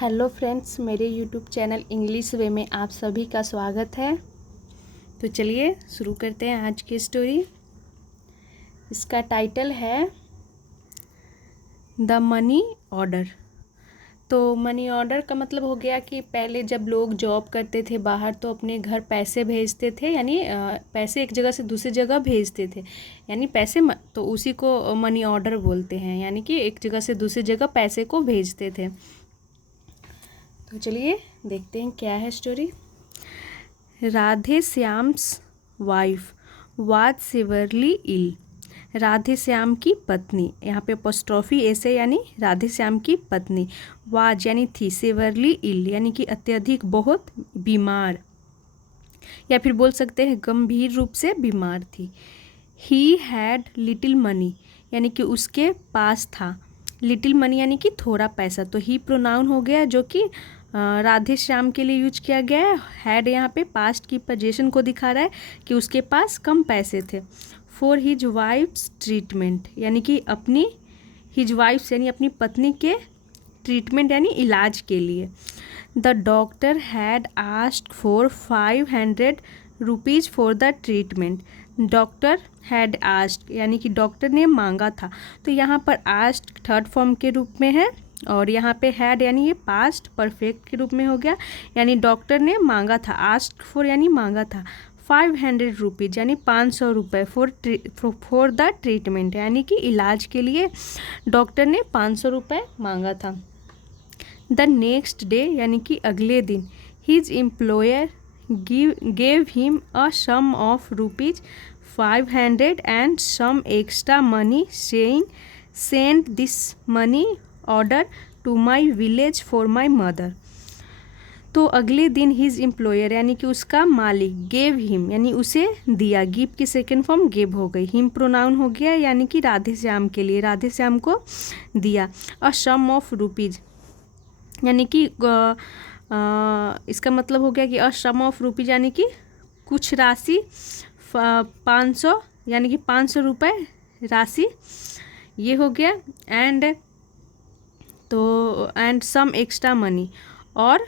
Hello friends, मेरे YouTube channel English वे में आप सभी का स्वागत है। तो चलिए शुरू करते हैं आज की स्टोरी। इसका टाइटल है द मनी ऑर्डर। तो मनी ऑर्डर का मतलब हो गया कि पहले जब लोग जॉब करते थे बाहर तो अपने घर पैसे भेजते थे, यानी पैसे एक जगह से दूसरी जगह भेजते थे, यानी पैसे तो उसी को मनी ऑर्डर बोलते हैं, यानी कि एक जगह से दूसरी जगह पैसे को भेजते थे। तो चलिए देखते हैं क्या है story. Radhe Shyam's wife was severely ill. Radhe Shyam की पत्नी, यहाँ पे अपोस्ट्रोफी ऐसे यानी राधे श्याम की पत्नी, वाज यानी थी, सिवियरली इल यानी कि अत्यधिक बहुत बीमार, या फिर बोल सकते हैं गंभीर रूप से बीमार थी। ही हैड लिटिल मनी यानी कि उसके पास था, लिटिल मनी यानी कि थोड़ा पैसा, तो ही प्रोनाउन हो गया जो कि राधे श्याम के लिए यूज किया गया है। हैड यहाँ पे पास्ट की पोजीशन को दिखा रहा है कि उसके पास कम पैसे थे। फॉर हिज वाइफ्स ट्रीटमेंट यानी कि अपनी हिज वाइफ्स यानी अपनी पत्नी के ट्रीटमेंट यानी इलाज के लिए। The doctor had asked for 500 rupees for the treatment. Doctor had asked यानी कि डॉक्टर ने मांगा था, तो यहाँ पर आस्क्ड थर्ड फॉर्म के रूप में है और यहाँ पे हैड यानी ये पास्ट परफेक्ट के रूप में हो गया, यानी डॉक्टर ने मांगा था। आस्क्ड फॉर यानी मांगा था। 500 रुपीज़ यानी 500 रुपये फॉर द ट्रीटमेंट यानी कि इलाज के लिए डॉक्टर ने 500 रुपये मांगा था। द नेक्स्ट डे यानी कि अगले दिन his employer gave him a sum of rupees 500 and some extra money saying send this money order to my village for my mother. तो अगले दिन हिज एम्प्लॉयर यानी कि उसका मालिक, गेव हिम यानी उसे दिया, गिव की सेकेंड फॉर्म गेव हो गई, हिम प्रोनाउन हो गया यानी कि राधे श्याम के लिए, राधे श्याम को दिया। अ सम ऑफ रुपीज़ यानी कि इसका मतलब हो गया कि अ सम ऑफ रुपीज़ यानी कि कुछ राशि, 500 यानी कि 500 रुपये राशि, ये हो गया। एंड सम एक्स्ट्रा मनी और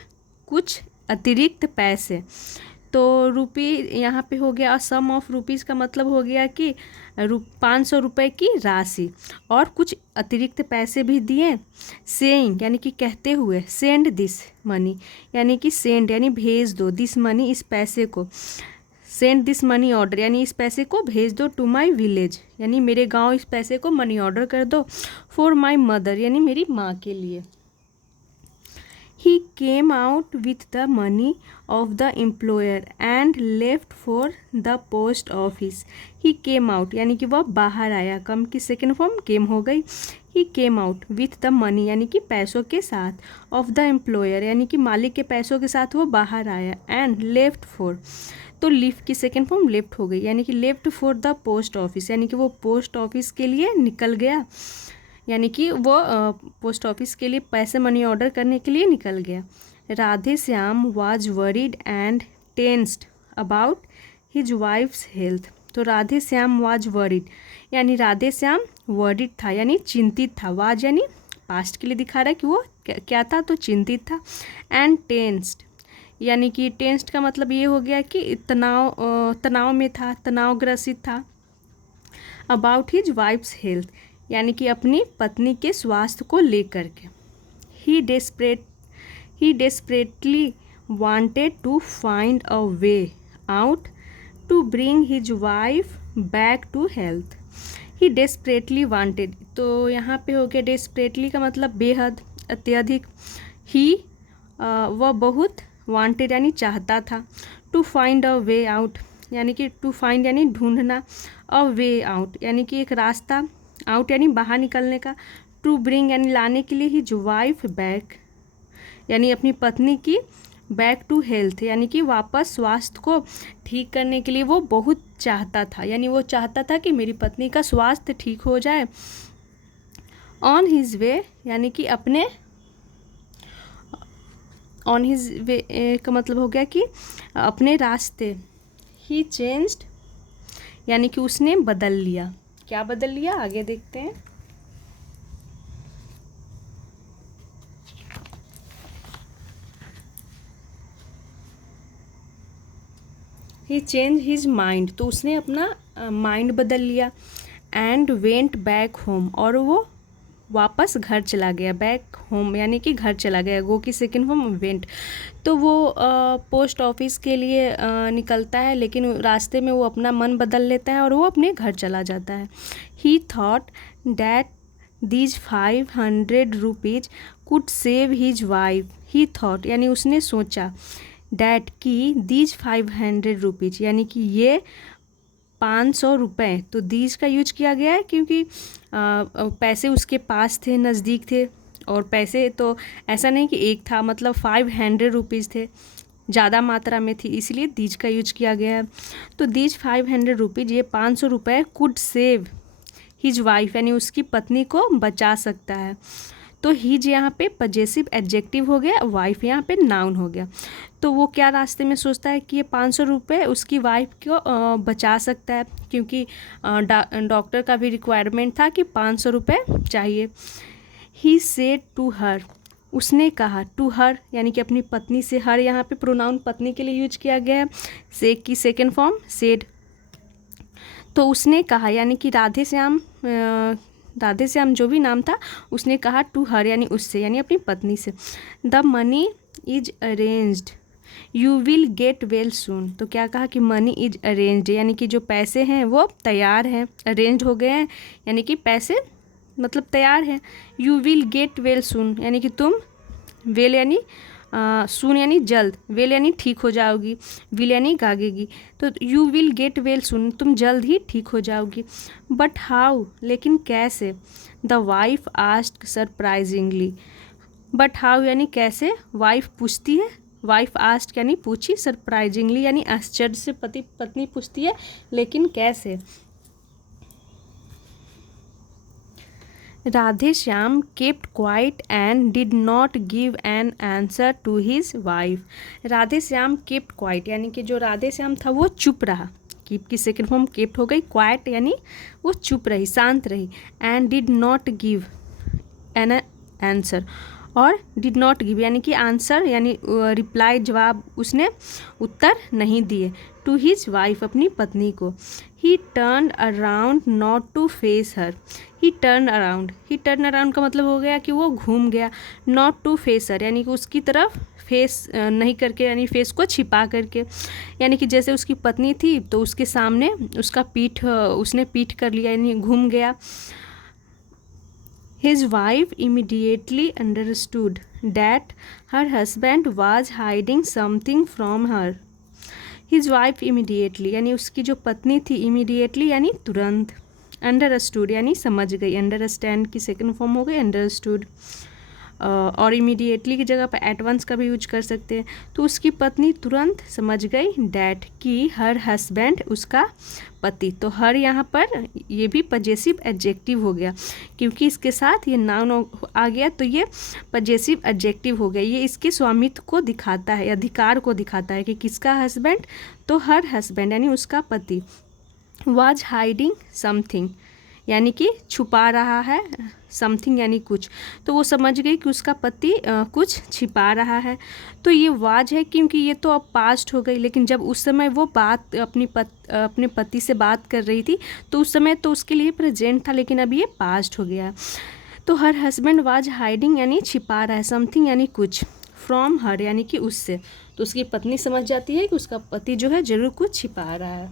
कुछ अतिरिक्त पैसे। तो रुपी यहाँ पे हो गया। सम ऑफ रुपीज़ का मतलब हो गया कि 500 रुपये की राशि और कुछ अतिरिक्त पैसे भी दिए। सेइंग यानी कि कहते हुए, सेंड दिस मनी यानी कि सेंड यानी भेज दो, दिस मनी इस पैसे को, सेंड दिस मनी ऑर्डर यानी इस पैसे को भेज दो, टू माई विलेज यानी मेरे गांव इस पैसे को मनी ऑर्डर कर दो, फॉर माई मदर यानी मेरी माँ के लिए। He came out with the money of the employer and left for the post office. He came out यानी कि वह बाहर आया, कम की सेकेंड फॉर्म केम हो गई। He came out with the money यानी कि पैसों के साथ, ऑफ द एम्प्लॉयर यानी कि मालिक के पैसों के साथ वो बाहर आया, एंड लेफ्ट फॉर, तो लिफ्ट की सेकेंड फॉर्म लेफ्ट हो गई यानी कि left for the post office यानी कि वो पोस्ट ऑफिस के लिए निकल गया, यानी कि वो पोस्ट ऑफिस के लिए पैसे मनी ऑर्डर करने के लिए निकल गया। Radhe Shyam was worried and tensed about his wives health. तो राधे श्याम वाज वरीड यानी राधे श्याम वरीड था यानी चिंतित था, वाज यानी पास्ट के लिए दिखा रहा है कि वो क्या था, तो चिंतित था। एंड टेंस्ड यानी कि टेंस्ड का मतलब ये हो गया कि तनाव में था, तनावग्रसित था। अबाउट हिज वाइफ्स हेल्थ यानी कि अपनी पत्नी के स्वास्थ्य को लेकर के। He desperately wanted to find a way out to bring his wife back to health. He desperately wanted, तो यहाँ पे हो गया डेस्परेटली का मतलब बेहद, अत्यधिक। ही वह बहुत, वांटेड यानी चाहता था, to find a way out यानी कि टू फाइंड यानी ढूंढना, अ वे आउट यानी कि एक रास्ता, आउट यानी बाहर निकलने का, टू ब्रिंग यानी लाने के लिए, हिज वाइफ बैक यानी अपनी पत्नी की, बैक टू हेल्थ यानी कि वापस स्वास्थ्य को ठीक करने के लिए वो बहुत चाहता था, यानी वो चाहता था कि मेरी पत्नी का स्वास्थ्य ठीक हो जाए। ऑन हिज वे यानी कि अपने, ऑन हिज वे का मतलब हो गया कि अपने रास्ते। ही चेंज्ड यानी कि उसने बदल लिया, क्या बदल लिया आगे देखते हैं। ही चेंज हिज माइंड, तो उसने अपना माइंड बदल लिया। एंड वेंट बैक होम, और वो वापस घर चला गया। बैक होम यानी कि घर चला गया। गो की सेकेंड फॉर्म वेंट। तो वो पोस्ट ऑफिस के लिए निकलता है, लेकिन रास्ते में वो अपना मन बदल लेता है और वो अपने घर चला जाता है। ही thought that these 500 rupees could save his wife. He thought यानी उसने सोचा, डैट की दीज 500 रुपीज यानी कि ये 500 रुपये। तो दीज का यूज किया गया है क्योंकि पैसे उसके पास थे, नज़दीक थे, और पैसे तो ऐसा नहीं कि एक था, मतलब 500 रुपीज़ थे, ज़्यादा मात्रा में थी, इसलिए दीज का यूज किया गया है। तो दीज 500 रुपीज़, ये 500 रुपये कुड सेव हिज वाइफ यानी उसकी पत्नी को बचा सकता है। तो हिज यहाँ पे पजेसिव एडजेक्टिव हो गया, वाइफ यहाँ पे नाउन हो गया। तो वो क्या रास्ते में सोचता है कि ये 500 रुपये उसकी वाइफ को बचा सकता है, क्योंकि डॉक्टर का भी रिक्वायरमेंट था कि 500 रुपये चाहिए। ही सेड टू हर, उसने कहा, टू हर यानी कि अपनी पत्नी से। हर यहाँ पे प्रोनाउन पत्नी के लिए यूज किया गया है। से की सेकेंड फॉर्म सेड। तो उसने कहा यानी कि राधे श्याम जो भी नाम था, उसने कहा टू हर यानी उससे, यानी अपनी पत्नी से। The money is arranged, you will get well soon. तो क्या कहा कि मनी इज अरेंज्ड यानी कि जो पैसे हैं वो तैयार हैं, अरेंज्ड हो गए हैं, यानी कि पैसे मतलब तैयार हैं। You will get well soon यानी कि तुम, वेल यानी सून यानी जल्द, वेल यानी ठीक हो जाओगी, विल यानी गागेगी। तो you will get well soon, तुम जल्द ही ठीक हो जाओगी। बट हाउ, लेकिन कैसे। The wife asked surprisingly. But how यानी कैसे, वाइफ पूछती है, वाइफ आस्क्ड यानी पूछी, सरप्राइजिंगली यानी आश्चर्य से पत्नी पूछती है, लेकिन कैसे। Radhe Shyam kept quiet and did not give an answer to his wife। Radhe Shyam kept quiet यानी कि जो राधे श्याम था वो चुप रहा। कीप की सेकेंड फॉर्म kept हो गई, क्वाइट यानी वो चुप रही, शांत रही। And did not give an answer, और डिड नॉट गिव यानी कि आंसर यानी रिप्लाई, जवाब, उसने उत्तर नहीं दिए। टू हिज वाइफ अपनी पत्नी को। He turn around not to face her. He turn around का मतलब हो गया कि वो घूम गया। नॉट टू फेस हर यानी कि उसकी तरफ फेस नहीं करके, यानी फेस को छिपा करके, यानी कि जैसे उसकी पत्नी थी तो उसके सामने उसका उसने पीठ कर लिया, यानी घूम गया। His wife immediately understood that her husband was hiding something from her। His wife immediately यानी उसकी जो पत्नी थी, immediately यानी तुरंत, understood यानी समझ गई, understand की सेकंड फॉर्म हो गई understood। और इमीडिएटली की जगह पर एट वंस का भी यूज कर सकते हैं। तो उसकी पत्नी तुरंत समझ गई डैट कि हर हस्बैंड उसका पति। तो हर यहाँ पर ये भी पजेसिव एडजेक्टिव हो गया, क्योंकि इसके साथ ये नाउन आ गया तो ये पजेसिव एडजेक्टिव हो गया। ये इसके स्वामित्व को दिखाता है, अधिकार को दिखाता है कि किसका हस्बैंड, तो हर हस्बैंड यानी उसका पति। वाज हाइडिंग समथिंग यानी कि छुपा रहा है, समथिंग यानी कुछ, तो वो समझ गई कि उसका पति कुछ छिपा रहा है। तो ये वाज है क्योंकि ये तो अब पास्ट हो गई, लेकिन जब उस समय वो बात अपने पति से बात कर रही थी तो उस समय तो उसके लिए प्रेजेंट था, लेकिन अब ये पास्ट हो गया। तो हर हस्बैंड वाज हाइडिंग यानी छिपा रहा है, समथिंग यानी कुछ, फ्रॉम हर यानी कि उससे। तो उसकी पत्नी समझ जाती है कि उसका पति जो है जरूर कुछ छिपा रहा है।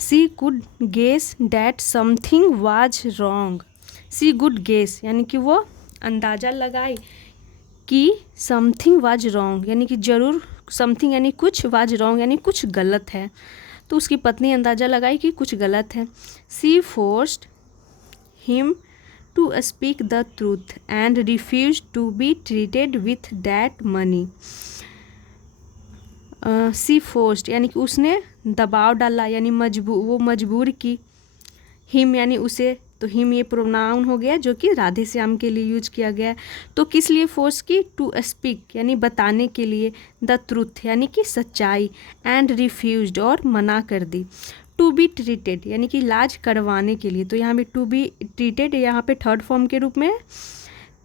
She could guess that something was wrong। She could guess यानी कि वो अंदाज़ा लगाई कि something was wrong यानी कि ज़रूर, something यानी कुछ, was wrong यानी कुछ गलत है। तो उसकी पत्नी अंदाज़ा लगाई कि कुछ गलत है। She forced him to speak the truth and refused to be treated with that money। She forced यानी कि उसने दबाव डाला, यानी वो मजबूर की। हिम यानी उसे, तो हिम ये प्रोनाउन हो गया जो कि राधे श्याम के लिए यूज किया गया है। तो किस लिए फोर्स की, टू स्पीक यानी बताने के लिए, द ट्रूथ यानी कि सच्चाई, एंड रिफ्यूज्ड और मना कर दी, टू बी ट्रीटेड यानी कि इलाज करवाने के लिए। तो यहाँ पे टू बी ट्रीटेड यहाँ पे थर्ड फॉर्म के रूप में,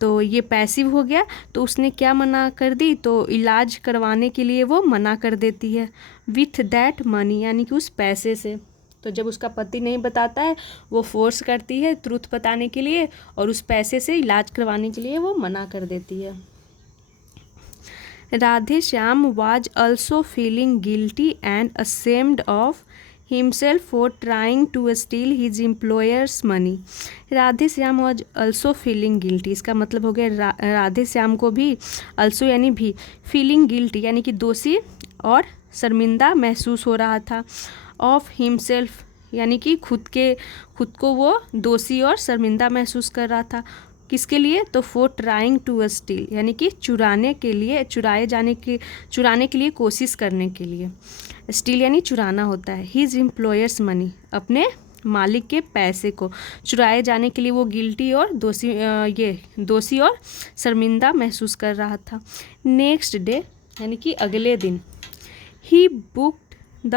तो ये पैसिव हो गया। तो उसने क्या मना कर दी, तो इलाज करवाने के लिए वो मना कर देती है। विथ दैट मनी, यानी कि उस पैसे से। तो जब उसका पति नहीं बताता है, वो फोर्स करती है ट्रूथ बताने के लिए, और उस पैसे से इलाज करवाने के लिए वो मना कर देती है। Radhe Shyam was also feeling guilty and ashamed of himself for trying to steal his employer's money. Radhe Shyam was also feeling guilty, इसका मतलब हो गया राधे श्याम को भी, also यानी भी, feeling guilty यानी कि दोषी और शर्मिंदा महसूस हो रहा था। of himself यानी कि खुद को वो दोषी और शर्मिंदा महसूस कर रहा था। किसके लिए, तो फॉर ट्राइंग टू स्टील यानी कि चुराने के लिए कोशिश करने के लिए। स्टील यानी चुराना होता है। हिज एम्प्लॉयर्स मनी, अपने मालिक के पैसे को चुराए जाने के लिए वो गिल्टी और दोषी और शर्मिंदा महसूस कर रहा था। नेक्स्ट डे यानी कि अगले दिन, he booked the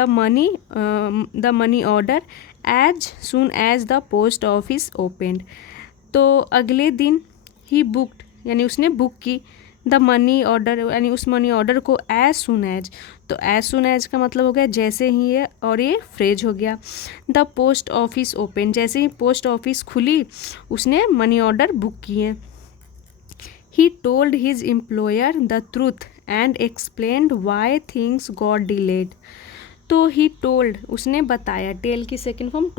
money order as soon as the post office opened. तो अगले दिन ही बुक्ड यानी उसने बुक की, द मनी ऑर्डर यानी उस मनी ऑर्डर को एज सुन एज। तो एज सुन एज का मतलब हो गया जैसे ही है, और ये फ्रेज हो गया। द पोस्ट ऑफिस ओपन, जैसे ही पोस्ट ऑफिस खुली उसने मनी ऑर्डर बुक किए। He told his employer the truth and explained why things got delayed. तो ही टोल्ड, उसने बताया, टेल की सेकेंड फॉर्म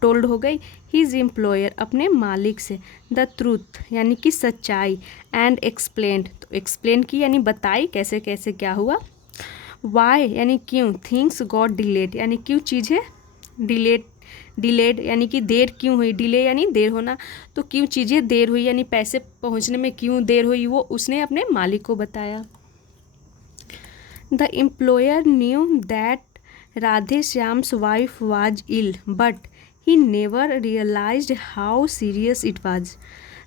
टोल्ड हो गई, हिज एम्प्लॉयर अपने मालिक से, द ट्रूथ यानी कि सच्चाई, एंड एक्सप्लेन्ड, तो एक्सप्लेन की यानी बताई कैसे कैसे क्या हुआ। वाई यानी क्यों, थिंग्स गॉट डिलेड यानी क्यों चीज़ें डिलेड यानी कि देर क्यों हुई, डिले यानी देर होना, तो क्यों चीज़ें देर हुई यानी पैसे पहुंचने में क्यों देर हुई, वो उसने अपने मालिक को बताया। The employer knew that Radhe Shyam's wife was ill but he never realised how serious it was.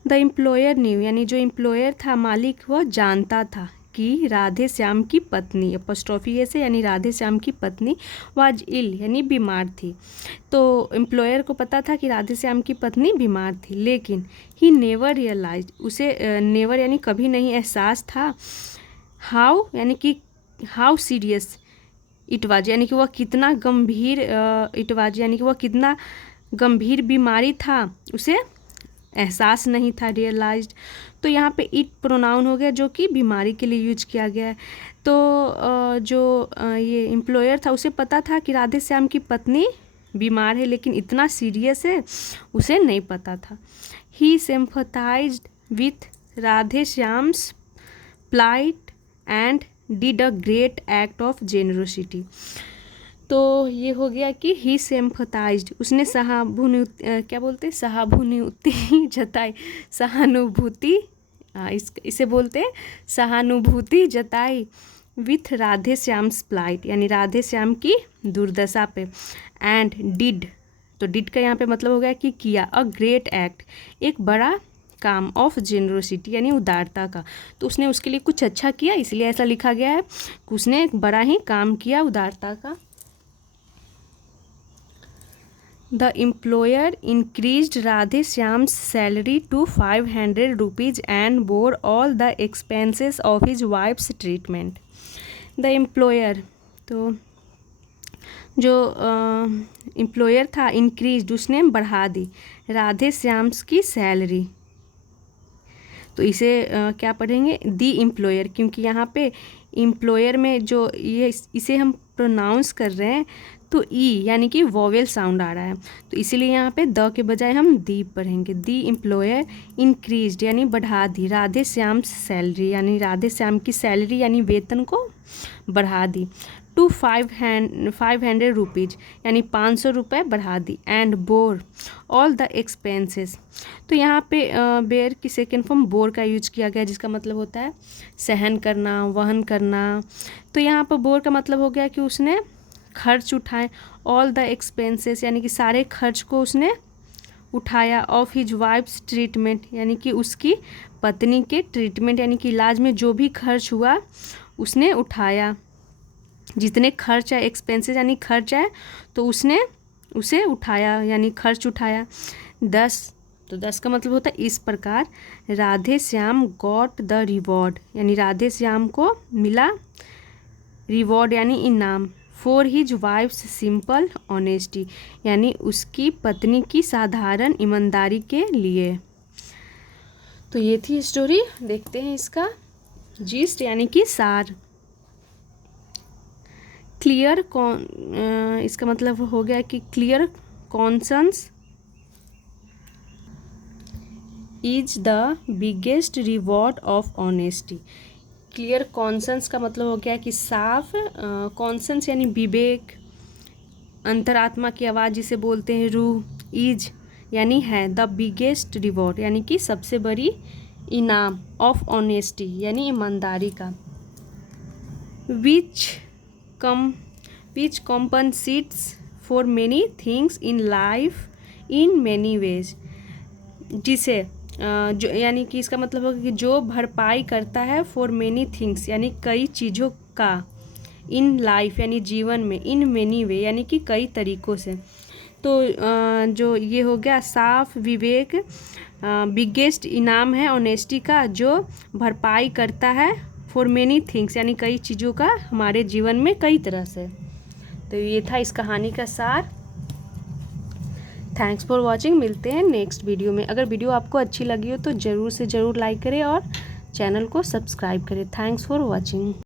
The employer knew यानी जो एम्प्लॉयर था, मालिक, वह जानता था कि राधे श्याम की पत्नी, अपॉस्ट्रोफी से यानी राधे श्याम की पत्नी, वाज इल यानी बीमार थी। तो एम्प्लॉयर को पता था कि राधे श्याम की पत्नी बीमार थी, लेकिन ही नेवर रियलाइज्ड, उसे नेवर यानी कभी नहीं एहसास था, हाउ यानी कि हाउ सीरियस इट वाज यानी कि वह कितना गंभीर, इट वाज यानी कि वह कितना गंभीर बीमारी था, उसे एहसास नहीं था, रियलाइज्ड। तो यहाँ पे इट प्रोनाउन हो गया जो कि बीमारी के लिए यूज किया गया है। तो ये एम्प्लॉयर था, उसे पता था कि राधे श्याम की पत्नी बीमार है, लेकिन इतना सीरियस है उसे नहीं पता था। He sympathized with Radhe Shyam's plight and did a great act of generosity. तो ये हो गया कि ही सिम्पथाइज्ड, उसने सहानुभूति जताई, सहानुभूति, इसे बोलते हैं सहानुभूति जताई विथ राधे श्याम्स प्लाइट यानी राधे श्याम की दुर्दशा पे। एंड डिड, तो डिड का यहाँ पे मतलब हो गया कि किया, अ ग्रेट एक्ट, एक बड़ा काम, ऑफ जेनरोसिटी यानी उदारता का। तो उसने उसके लिए कुछ अच्छा किया, इसलिए ऐसा लिखा गया है कि उसने एक बड़ा ही काम किया उदारता का। The employer increased Radhe Shyam's salary to 500 rupees and bore all the expenses of his wife's treatment. The employer, तो जो एम्प्लॉयर था, इंक्रीज उसने बढ़ा दी राधे श्याम्स की सैलरी, तो इसे क्या पढ़ेंगे, दी एम्प्लॉयर, क्योंकि यहाँ पे एम्प्लॉयर में जो ये इसे हम प्रोनाउंस कर रहे हैं तो ई यानी कि वोवेल साउंड आ रहा है, तो इसीलिए यहाँ पे द के बजाय हम दी पढ़ेंगे। दी एम्प्लॉयर इंक्रीज्ड यानी बढ़ा दी राधे श्याम सैलरी यानी राधे श्याम की सैलरी यानी वेतन को बढ़ा दी, टू 500 रुपीज़ यानी 500 रुपये बढ़ा दी, and bore all the expenses. तो यहाँ पे बेयर की सेकेंड फॉर्म बोर का यूज किया गया, जिसका मतलब होता है सहन करना, वहन करना। तो यहाँ पर बोर का मतलब हो गया कि उसने खर्च उठाए, ऑल द एक्सपेंसेस यानी कि सारे खर्च को उसने उठाया, ऑफ हिज वाइफ्स ट्रीटमेंट यानी कि उसकी पत्नी के ट्रीटमेंट यानी कि इलाज में जो भी खर्च हुआ उसने उठाया, जितने खर्च है, एक्सपेंसेस यानी खर्च है, तो उसने उसे उठाया यानी खर्च उठाया। 10 तो दस का मतलब होता है इस प्रकार Radhe Shyam got the reward, यानी राधे श्याम को मिला रिवॉर्ड यानी इनाम, for his wives simple honesty, यानी उसकी पत्नी की साधारण ईमानदारी के लिए। तो ये थी स्टोरी। देखते हैं इसका जिस्ट यानी कि सार। क्लियर इसका मतलब हो गया कि clear conscience is the biggest reward of honesty. Clear conscience का मतलब हो गया कि साफ, कॉन्शंस यानी विवेक, अंतरात्मा की आवाज़ जिसे बोलते हैं रूह, इज यानी है, द बिगेस्ट रिवॉर्ड यानी कि सबसे बड़ी इनाम, ऑफ ऑनेस्टी यानी ईमानदारी का, which compensates for many things in life in many ways, जिसे जो यानी कि इसका मतलब होगा कि जो भरपाई करता है फॉर मेनी थिंग्स यानी कई चीज़ों का, इन लाइफ यानी जीवन में, इन मेनी वे यानी कि कई तरीक़ों से। तो जो ये हो गया साफ विवेक, बिगेस्ट इनाम है ऑनेस्टी का जो भरपाई करता है फॉर मेनी थिंग्स यानी कई चीज़ों का हमारे जीवन में कई तरह से। तो ये था इस कहानी का सार। Thanks for watching. मिलते हैं नेक्स्ट वीडियो में। अगर वीडियो आपको अच्छी लगी हो तो ज़रूर से ज़रूर लाइक करें और चैनल को सब्सक्राइब करें। Thanks for watching.